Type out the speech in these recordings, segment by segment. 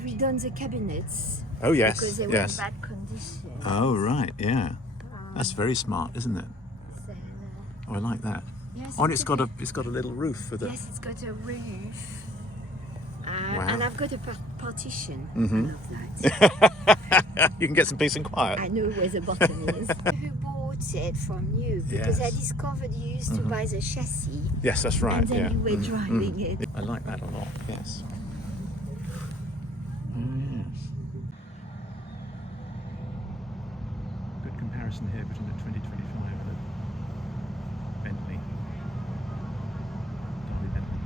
redone the cabinets. Oh yes, Because they were in bad condition. Oh right, yeah. That's very smart, isn't it? So, Oh, I like that. yes, Oh, and it's got a little roof for the. Yes, it's got a roof. Wow. And I've got a partition. Mm-hmm. I love that. You can get some peace and quiet. I know where the bottom is. Who bought it from you? Because I discovered you used to buy the chassis. Yes, that's right. And then you were driving it. I like that a lot. Yes. Oh yes. Good comparison here between the 2025 and the Bentley. Derby Bentley.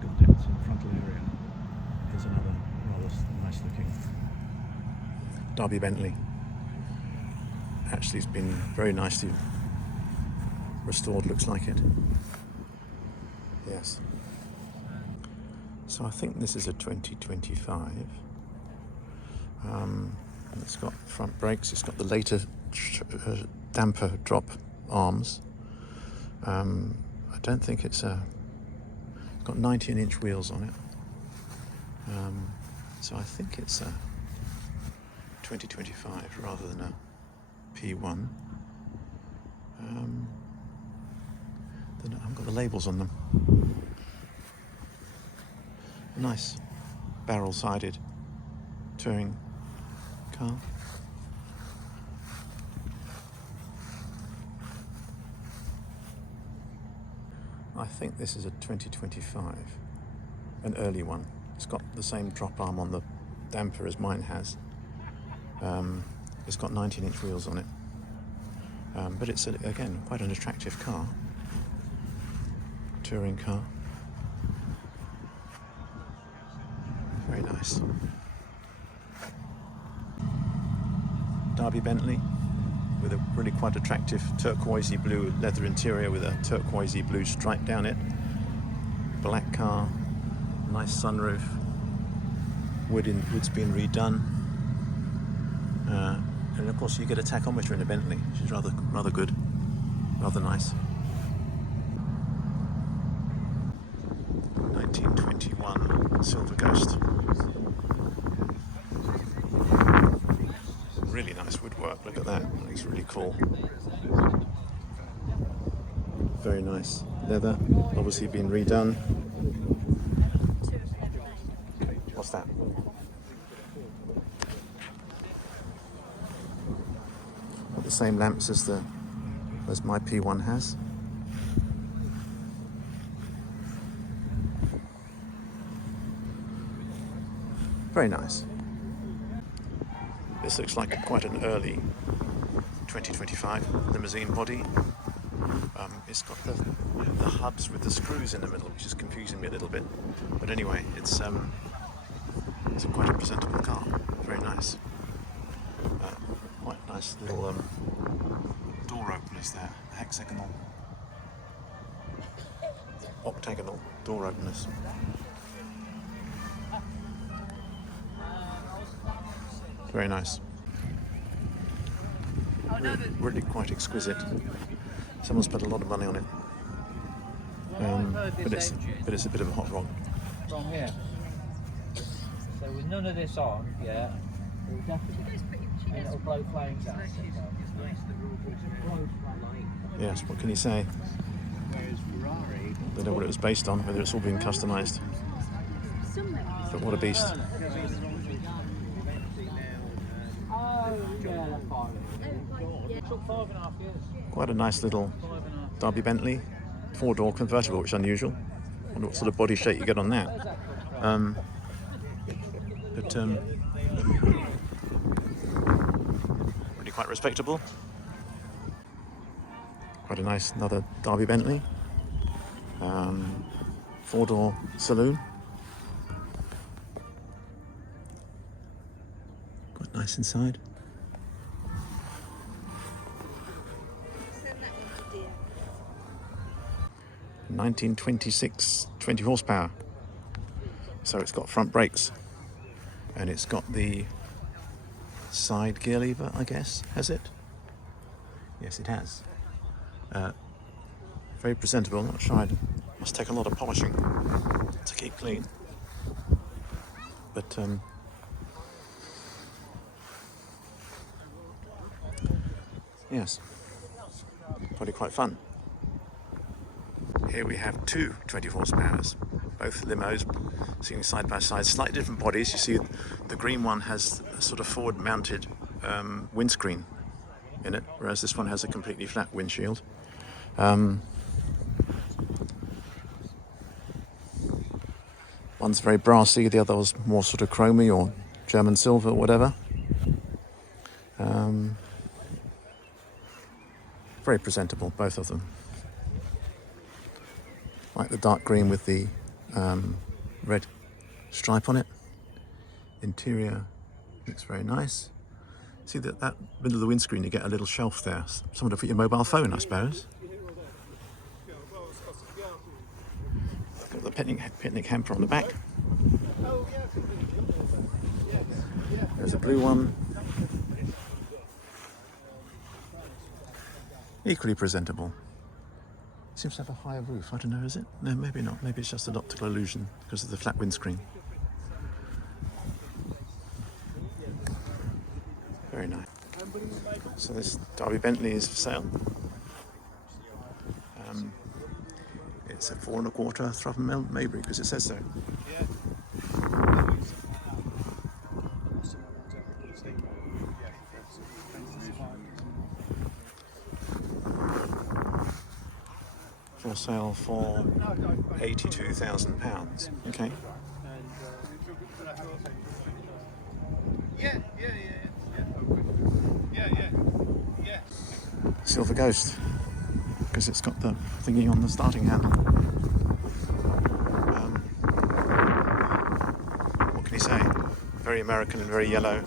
Look at the depth in the frontal area. Here's another rather nice looking Derby Bentley. Actually, it's been very nicely restored, looks like it. Yes. So I think this is a 2025. It's got front brakes, it's got the later damper drop arms. I don't think it's got 19-inch wheels on it. So I think it's a 2025 rather than a P1. I've got the labels on them. Nice barrel-sided touring car. I think this is a 2025, an early one. It's got the same drop arm on the damper as mine has. It's got 19-inch wheels on it, but it's again quite an attractive car, touring car. Very nice. Derby Bentley with a really quite attractive turquoisey blue leather interior with a turquoisey blue stripe down it. Black car, nice sunroof. Wood's been redone. And of course you get a tachometer in a Bentley, which is rather good, rather nice. 1921 Silver Ghost. Really nice woodwork, look at that, that looks really cool. Very nice. Leather, obviously been redone. What's that? The same lamps as my P1 has. Very nice. This looks like quite an early 2025 limousine body. It's got the hubs with the screws in the middle, which is confusing me a little bit. But anyway, it's quite a presentable car. Very nice. Quite nice little door openers there. Hexagonal, octagonal door openers. Very nice. Really quite exquisite. Someone's spent a lot of money on it. But it's a bit of a hot rod. From here. So with none of this on, yeah, it will definitely, and it'll blow flames out. Yes, what can you say? Don't know what it was based on, whether it's all been customised. But what a beast. Quite a nice little Derby Bentley, 4-door convertible, which is unusual. I wonder what sort of body shape you get on that. Really quite respectable. Quite a nice another Derby Bentley. 4-door saloon. Quite nice inside. 1926, 20 horsepower. So it's got front brakes and it's got the side gear lever, I guess, has it? Yes, it has. Very presentable, not sure. Must take a lot of polishing to keep clean. but yes, probably quite fun. Here we have two 20 horsepowers, both limos sitting side by side, slightly different bodies. You see the green one has a sort of forward mounted windscreen in it, whereas this one has a completely flat windshield. One's very brassy, the other was more sort of chromy or German silver or whatever. Very presentable, both of them. Like the dark green with the red stripe on it. Interior looks very nice. See that middle of the windscreen, you get a little shelf there. Somewhere to put your mobile phone, I suppose. Got the picnic hamper on the back. There's a blue one. Equally presentable. Seems to have a higher roof. I don't know, is it? No, maybe not. Maybe it's just an optical illusion because of the flat windscreen. Very nice. So this Derby Bentley is for sale. It's a 4 1/4 Throtham Maybury because it says so. For sale for £82,000. Okay. Silver Ghost, because it's got the thingy on the starting handle. What can you say? Very American and very yellow.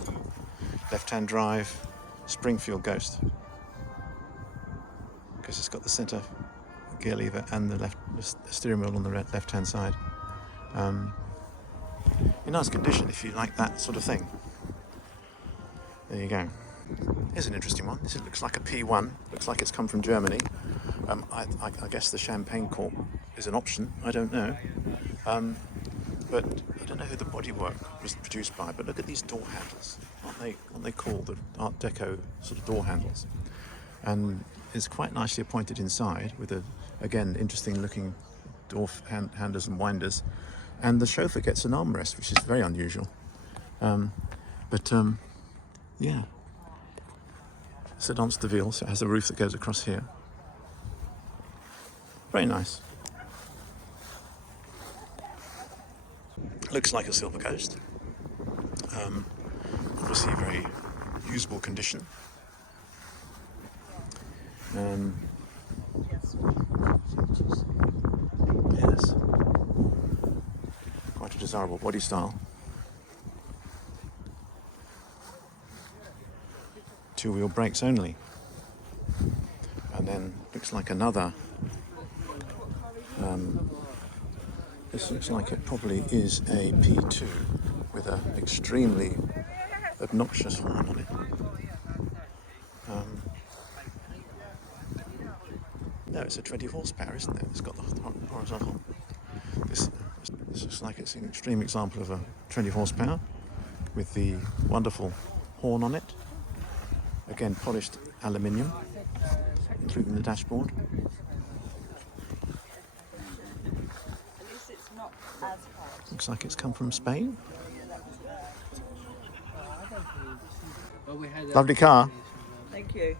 Left-hand drive, Springfield Ghost, because it's got the centre gear lever and the steering wheel on the left-hand side. In nice condition if you like that sort of thing. There you go. Here's an interesting one. This looks like a P1. Looks like it's come from Germany. I guess the champagne cork is an option. I don't know. But I don't know who the bodywork was produced by. But look at these door handles. Aren't they called the Art Deco sort of door handles? And it's quite nicely appointed inside with again interesting looking door handles and winders. And the chauffeur gets an armrest, which is very unusual. Yeah. Sedance de Ville, so it has a roof that goes across here. Very nice. Looks like a Silver Ghost. Obviously very usable condition. Yes. Quite a desirable body style. 2-wheel brakes only. And then looks like another. This looks like it probably is a P2 with an extremely obnoxious horn on it. No, it's a 20 horsepower, isn't it? It's got the horizontal. This looks like it's an extreme example of a 20 horsepower with the wonderful horn on it. Again, polished aluminium, including the dashboard. Looks like it's come from Spain. Lovely car. Thank you.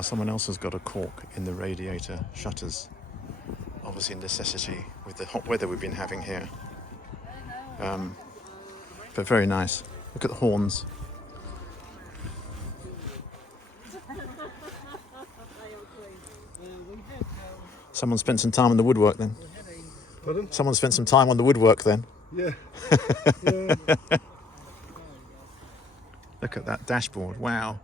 Someone else has got a cork in the radiator shutters. Obviously a necessity with the hot weather we've been having here. But very nice. Look at the horns. Someone spent some time on the woodwork then. Pardon? Someone spent some time on the woodwork then. Yeah. Look at that dashboard. Wow.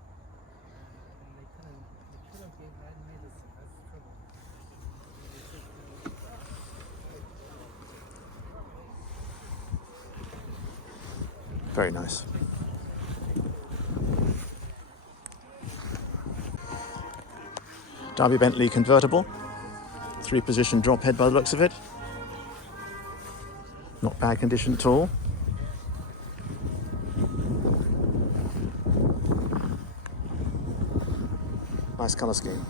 Very nice. Derby Bentley convertible. 3-position drop head by the looks of it. Not bad condition at all. Nice colour scheme.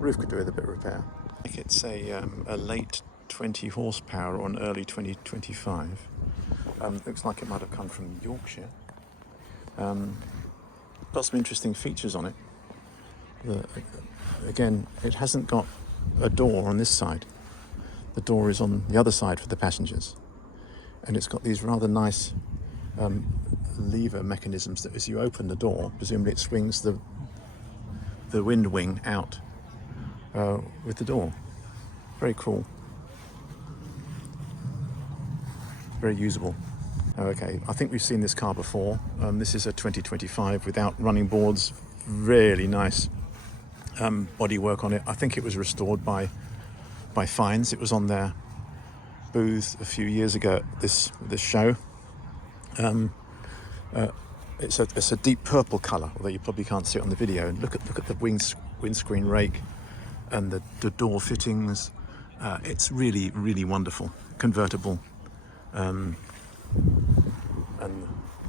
Roof could do with a bit of repair. I think it's a late 20 horsepower or an early 2025. Looks like it might have come from Yorkshire. Got some interesting features on it. Again, it hasn't got a door on this side. The door is on the other side for the passengers. And it's got these rather nice lever mechanisms that as you open the door, presumably it swings the wind wing out with the door. Very cool. Very usable. Okay, I think we've seen this car before. This is a 2025 without running boards. Really nice bodywork on it. I think it was restored by Fines. It was on their booth a few years ago at this show. It's a deep purple colour, although you probably can't see it on the video. And look at the windscreen rake and the door fittings. It's really, really wonderful. Convertible. And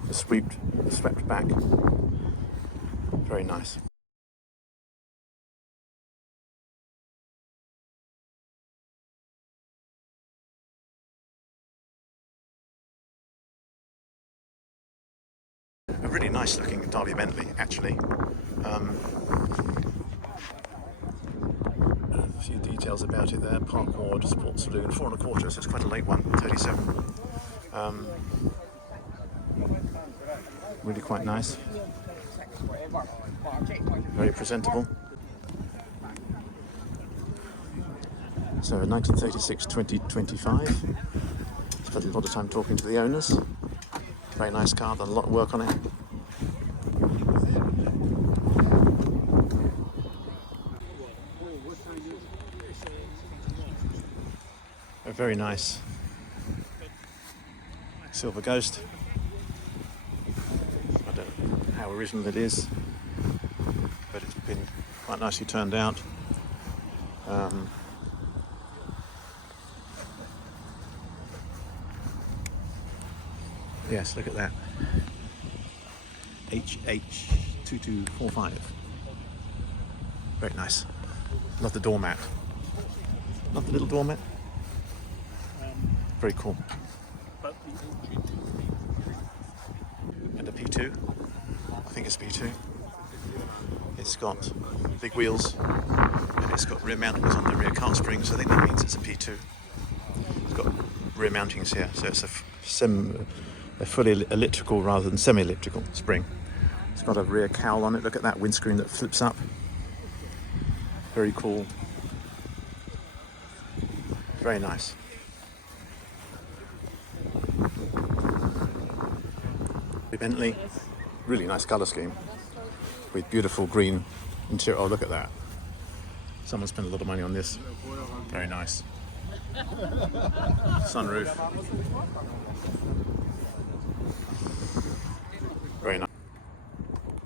the swept back. Very nice. A really nice looking Derby Bentley, actually. A few details about it there. Park Ward, Sports Saloon, 4 1/4, so it's quite a late one, 37. Really quite nice. Very presentable. So 1936, 2025. Spent a lot of time talking to the owners. Very nice car, done a lot of work on it. A very nice Silver Ghost. I don't know how original it is, but it's been quite nicely turned out. Yes, look at that. HH2245. Very nice. Love the doormat. Love the little doormat. Very cool. And a P2. I think it's P2. It's got big wheels and it's got rear mountings on the rear car springs. I think that means it's a P2. It's got rear mountings here, so it's a fully elliptical rather than semi-elliptical spring. It's got a rear cowl on it. Look at that windscreen that flips up. Very cool. Very nice. Bentley, really nice colour scheme with beautiful green interior. Oh, look at that. Someone spent a lot of money on this. Very nice. Sunroof. Very nice.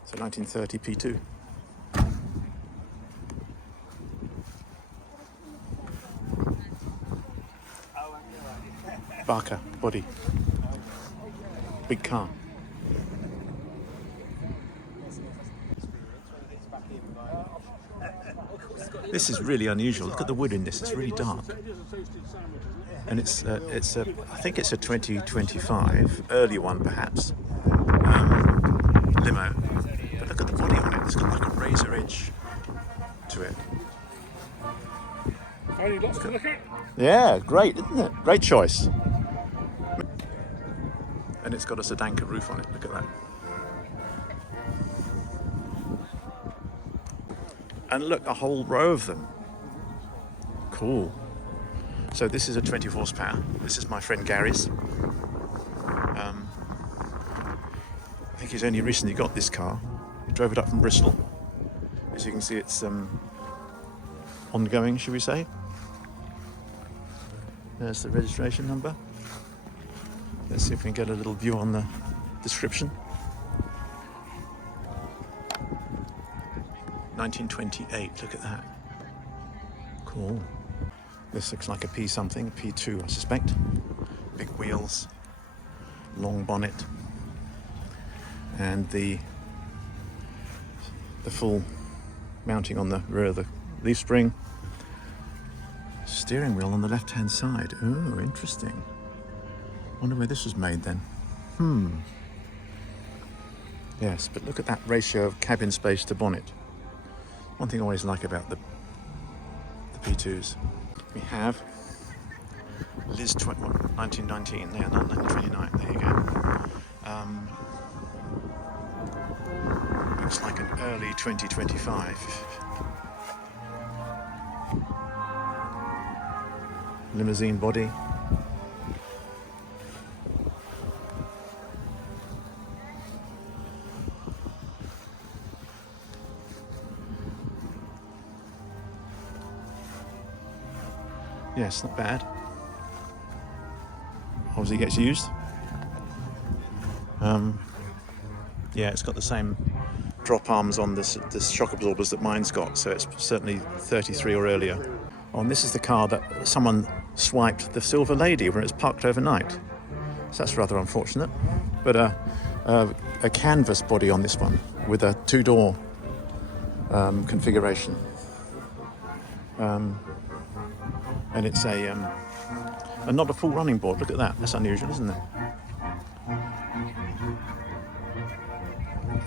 So 1930 P2. Barker body. Big car. This is really unusual. Look at the wood in this. It's really dark, and it's I think it's a 2025 early one perhaps limo. But look at the body on it. It's got like a razor edge to it. Yeah, great, isn't it? Great choice. And it's got a Sedanka roof on it. Look at that. And look, a whole row of them. Cool. So this is a 20 horsepower. This is my friend Gary's. I think he's only recently got this car. He drove it up from Bristol. As you can see, it's ongoing, should we say. There's the registration number. Let's see if we can get a little view on the description. 1928, look at that. Cool. This looks like a P something, P2 I suspect. Big wheels, long bonnet, and the full mounting on the rear of the leaf spring. Steering wheel on the left hand side. Oh, interesting. Wonder where this was made then. Yes, but look at that ratio of cabin space to bonnet. One thing I always like about the P2s. We have Liz 1919, there, 1929, there you go. Looks like an early 2025. Limousine body. Yes, not bad. Obviously gets used. Yeah, it's got the same drop arms on this shock absorbers that mine's got, so it's certainly 33 or earlier. Oh, and this is the car that someone swiped the Silver Lady when it was parked overnight. So that's rather unfortunate. But a canvas body on this one with a two-door configuration. And it's and not a full running board. Look at that. That's unusual, isn't it?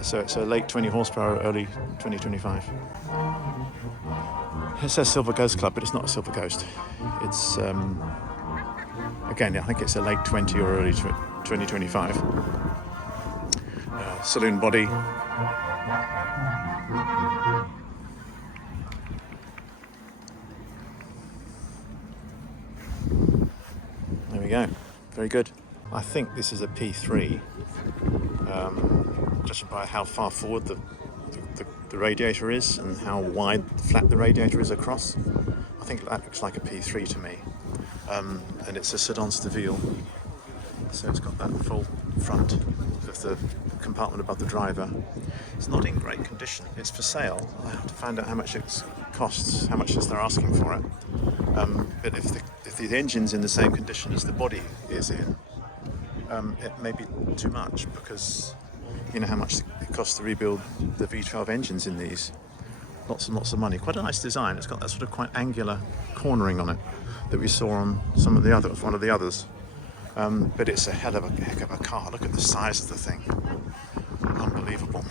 So it's a late 20 horsepower, early 2025. It says Silver Ghost Club, but it's not a Silver Ghost. It's again, I think it's a late 20 or early 2025. Saloon body. There we go. Very good. I think this is a P3, judging by how far forward the radiator is and how wide flat the radiator is across. I think that looks like a P3 to me. And it's a sedan Steville, so it's got that full front of the compartment above the driver. It's not in great condition. It's for sale. I have to find out how much it costs, how much they're asking for it. But if the engine's in the same condition as the body is in, it may be too much, because you know how much it costs to rebuild the V12 engines in these. Lots and lots of money. Quite a nice design. It's got that sort of quite angular cornering on it that we saw on one of the others. But it's a heck of a car. Look at the size of the thing. Unbelievable.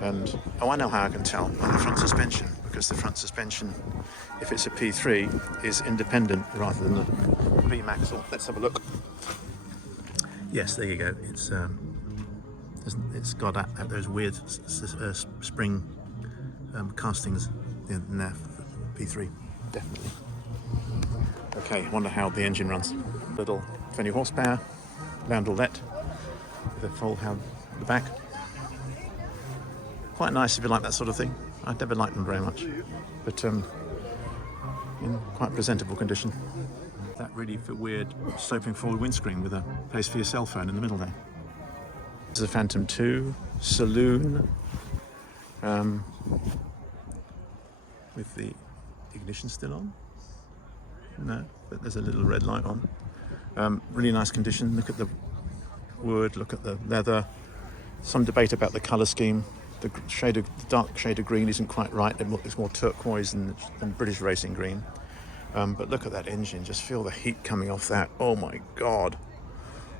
And I know how I can tell by the front suspension, because the front suspension, if it's a P3, is independent rather than a P-Max. Let's have a look. Yes, there you go. It's got those weird spring castings in there. P3, definitely. Okay, I wonder how the engine runs. Little 20 horsepower, landaulet with a full at the back. Quite nice if you like that sort of thing. I've never liked them very much, but in quite presentable condition. That really weird sloping forward windscreen with a place for your cell phone in the middle there. This is a Phantom 2 saloon with the ignition still on. No, but there's a little red light on. Really nice condition. Look at the wood, look at the leather. Some debate about the colour scheme. The dark shade of green isn't quite right. It's more turquoise than British racing green. But look at that engine. Just feel the heat coming off that. Oh my God.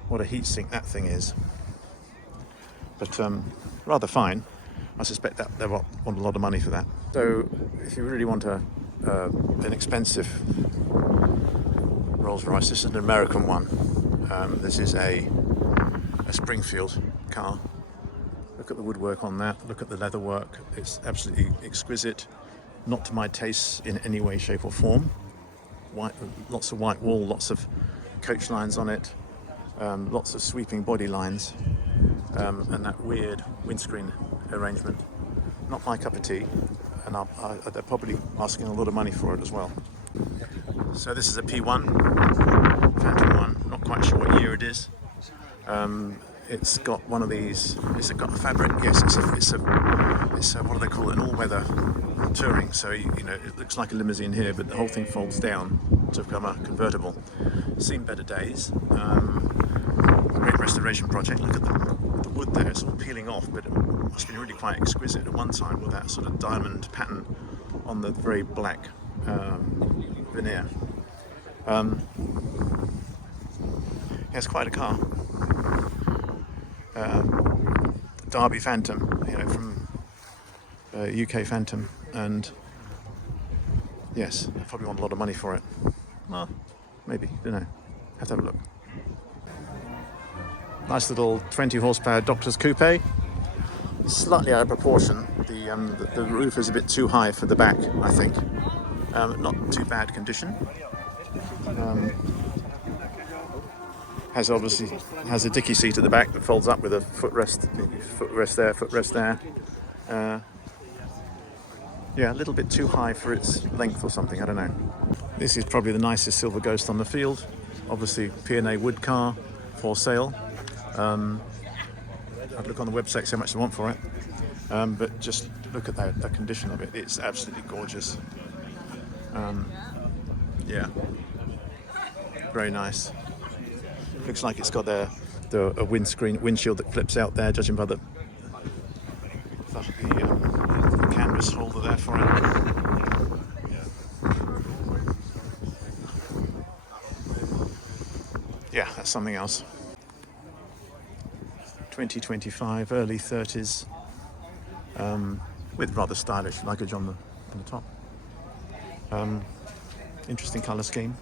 What a heat sink that thing is. But rather fine. I suspect that they want a lot of money for that. So if you really want an expensive Rolls Royce, this is an American one. This is a Springfield car. Look at the woodwork on that, look at the leather work. It's absolutely exquisite. Not to my taste in any way, shape or form. Lots of white wool, lots of coach lines on it, lots of sweeping body lines, and that weird windscreen arrangement. Not my cup of tea, and they're probably asking a lot of money for it as well. So this is a P1, Phantom 1, not quite sure what year it is. it's got one of these. It's got a fabric. Yes, it's a what do they call it? An all-weather touring. So you know, it looks like a limousine here, but the whole thing folds down to become a convertible. Seen better days. Great restoration project. Look at the wood there. It's all peeling off, but it must have been really quite exquisite at one time with that sort of diamond pattern on the very black veneer. Yeah, it's quite a car. Derby Phantom, you know, from UK Phantom, and yes, I probably want a lot of money for it. Well, maybe, don't know. Have to have a look. Nice little 20 horsepower Doctor's Coupe. Slightly out of proportion. The roof is a bit too high for the back, I think. Not too bad condition. Has a dicky seat at the back that folds up with a footrest there. Yeah, a little bit too high for its length or something, I don't know. This is probably the nicest Silver Ghost on the field. Obviously P&A wood car for sale. I'd look on the website, see how much they want for it. But just look at the condition of it. It's absolutely gorgeous. Yeah, very nice. Looks like it's got a windshield that flips out there, judging by the canvas holder there for it. Yeah, that's something else. 2025, early 30s, with rather stylish luggage on the top. Interesting colour scheme.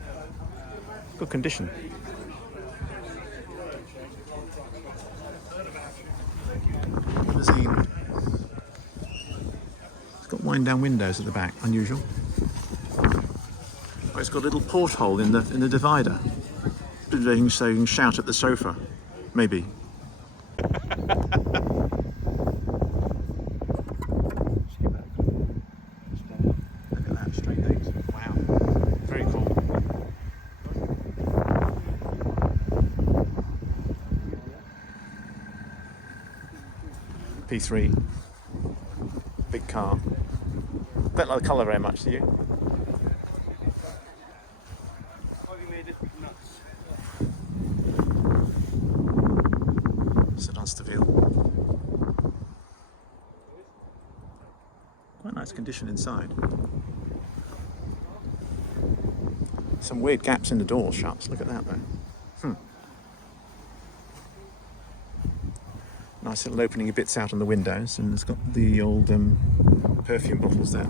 Good condition. Limousine. It's got wind-down windows at the back. Unusual. Oh, it's got a little porthole in the divider, so you can shout at the sofa. Maybe. Look at that, straight legs. Wow. Very cool. P3. Big car. Don't like the colour very much, do you? Quite nice condition inside. Some weird gaps in the door shuts. Look at that though. Nice little opening bits out on the windows, and it's got the old perfume bottles there.